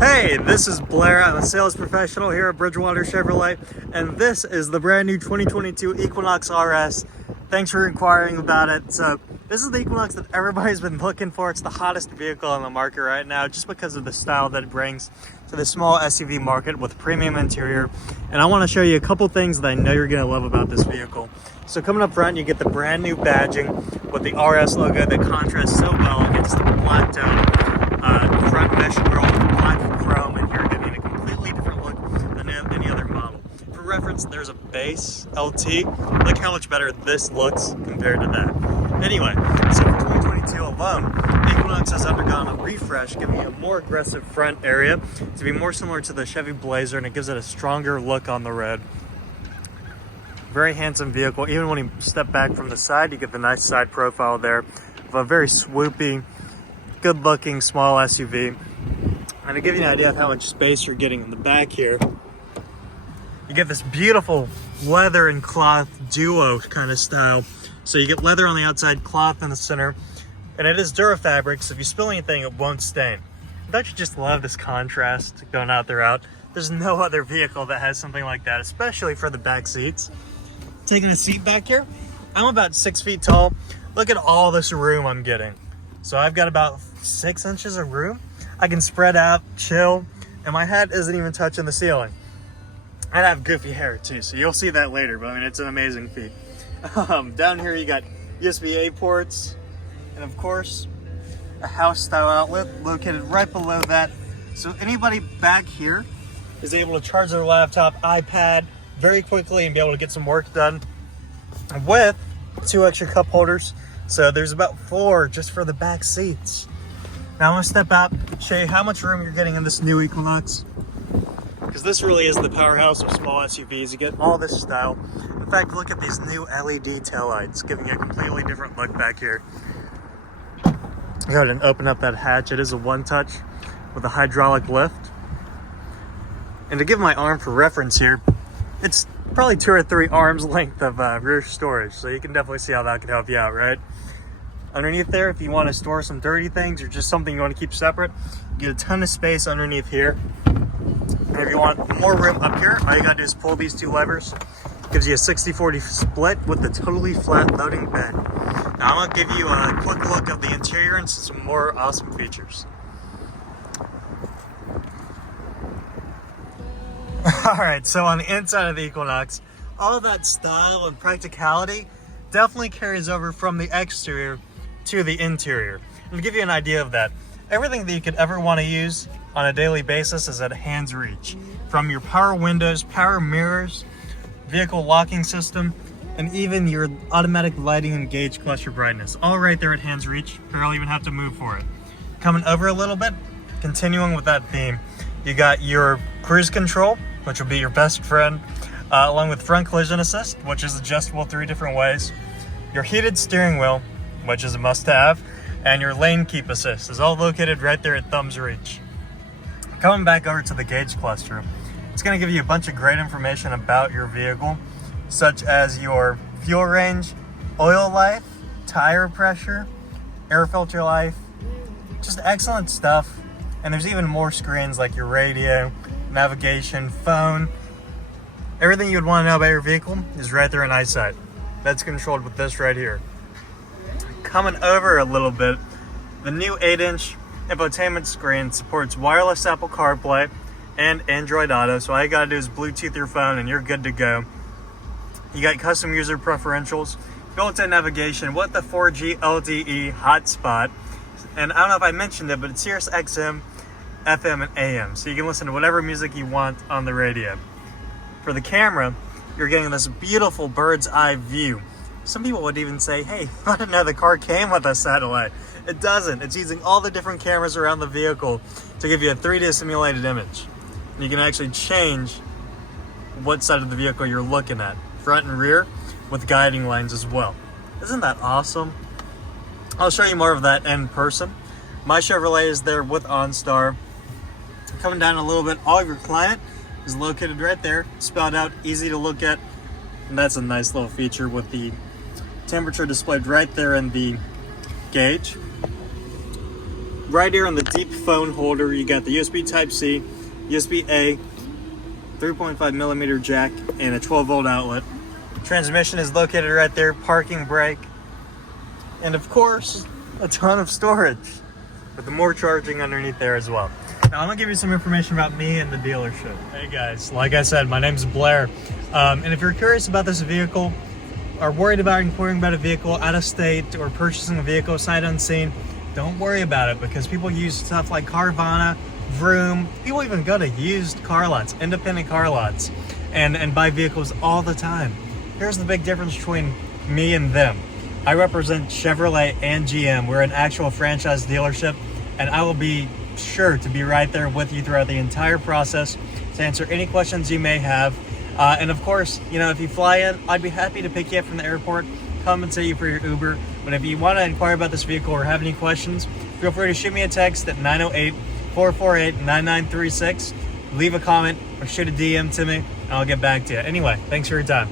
Hey, this is Blair. I'm a sales professional here at Bridgewater Chevrolet, and this is the brand new 2022 Equinox RS. Thanks for inquiring about it. So this is the Equinox that everybody's been looking for. It's the hottest vehicle on the market right now just because of the style that it brings to the small SUV market with premium interior. And I want to show you a couple things that I know you're going to love about this vehicle. So coming up front, you get the brand new badging with the RS logo that contrasts so well against the black tone front mesh grille with black chrome, and you're getting a completely different look than any other model. For reference, there's a base LT. Look how much better this looks compared to that. Anyway, so for 2022 alone, Equinox has undergone a refresh, giving it a more aggressive front area to be more similar to the Chevy Blazer, and it gives it a stronger look on the road. Very handsome vehicle. Even when you step back from the side, you get the nice side profile there of a very swoopy, good looking small SUV. And to give you an idea of how much space you're getting in the back here, you get this beautiful leather and cloth duo kind of style. So you get leather on the outside, cloth in the center, and it is Durafabric, so if you spill anything, it won't stain. Don't you just love this contrast going out there out? There's no other vehicle that has something like that, especially for the back seats. Taking a seat back here, I'm about 6 feet tall. Look at all this room I'm getting. So I've got about 6 inches of room. I can spread out, chill, and my head isn't even touching the ceiling. I have goofy hair too, so you'll see that later, but I mean, it's an amazing feat. Down here you got USB-A ports, and of course, a house style outlet located right below that. So anybody back here is able to charge their laptop, iPad very quickly and be able to get some work done with 2 extra cup holders. So there's about 4 just for the back seats. Now I'm gonna step out, show you how much room you're getting in this new Equinox, because this really is the powerhouse of small SUVs. You get all this style. In fact, look at these new LED taillights, giving you a completely different look back here. Go ahead and open up that hatch. It is a one-touch with a hydraulic lift. And to give my arm for reference here, it's probably 2 or 3 arms length of rear storage, so you can definitely see how that could help you out, right? Underneath there, if you want to store some dirty things or just something you want to keep separate, you get a ton of space underneath here. And if you want more room up here, all you gotta do is pull these 2 levers. Gives you a 60-40 split with a totally flat loading bed. Now I'm gonna give you a quick look of the interior and some more awesome features. Alright, so on the inside of the Equinox, all of that style and practicality definitely carries over from the exterior to the interior. And to give you an idea of that, everything that you could ever want to use on a daily basis is at hand's reach. From your power windows, power mirrors, vehicle locking system, and even your automatic lighting and gauge cluster brightness. All right there at hand's reach. Barely even have to move for it. Coming over a little bit, continuing with that theme, you got your cruise control, which will be your best friend, along with front collision assist, which is adjustable 3 different ways, your heated steering wheel, which is a must-have, and your lane keep assist is all located right there at thumb's reach. Coming back over to the gauge cluster, it's going to give you a bunch of great information about your vehicle, such as your fuel range, oil life, tire pressure, air filter life, just excellent stuff. And there's even more screens like your radio, navigation, phone. Everything you'd want to know about your vehicle is right there in eyesight. That's controlled with this right here. Coming over a little bit, the new 8-inch infotainment screen supports wireless Apple CarPlay and Android Auto, so all you gotta do is Bluetooth your phone and you're good to go. You got custom user preferentials, built-in navigation with the 4G LTE hotspot, and I don't know if I mentioned it, but it's Sirius XM, FM, and AM, so you can listen to whatever music you want on the radio. For the camera, you're getting this beautiful bird's eye view. Some people would even say, hey, I didn't know the car came with a satellite. It doesn't. It's using all the different cameras around the vehicle to give you a 3D simulated image. And you can actually change what side of the vehicle you're looking at, front and rear, with guiding lines as well. Isn't that awesome? I'll show you more of that in person. My Chevrolet is there with OnStar. Coming down a little bit, all of your climate is located right there, spelled out, easy to look at. And that's a nice little feature with the temperature displayed right there in the gauge. right here on the deep phone holder, you got the USB Type-C, USB-A, 3.5 millimeter jack, and a 12 volt outlet. Transmission is located right there, parking brake, and of course, a ton of storage with the more charging underneath there as well. Now I'm gonna give you some information about me and the dealership. Hey guys, like I said, my name's Blair. And if you're curious about this vehicle, or worried about inquiring about a vehicle out of state, or purchasing a vehicle sight unseen, don't worry about it, because people use stuff like Carvana, Vroom, people even go to used car lots, independent car lots, and buy vehicles all the time. Here's the big difference between me and them. I represent Chevrolet and GM. We're an actual franchise dealership, and I will be sure to be right there with you throughout the entire process to answer any questions you may have. And of course, you know, if you fly in, I'd be happy to pick you up from the airport, compensate you for your Uber. But if you want to inquire about this vehicle or have any questions, feel free to shoot me a text at 908-448-9936. Leave a comment or shoot a DM to me, and I'll get back to you. Anyway, thanks for your time.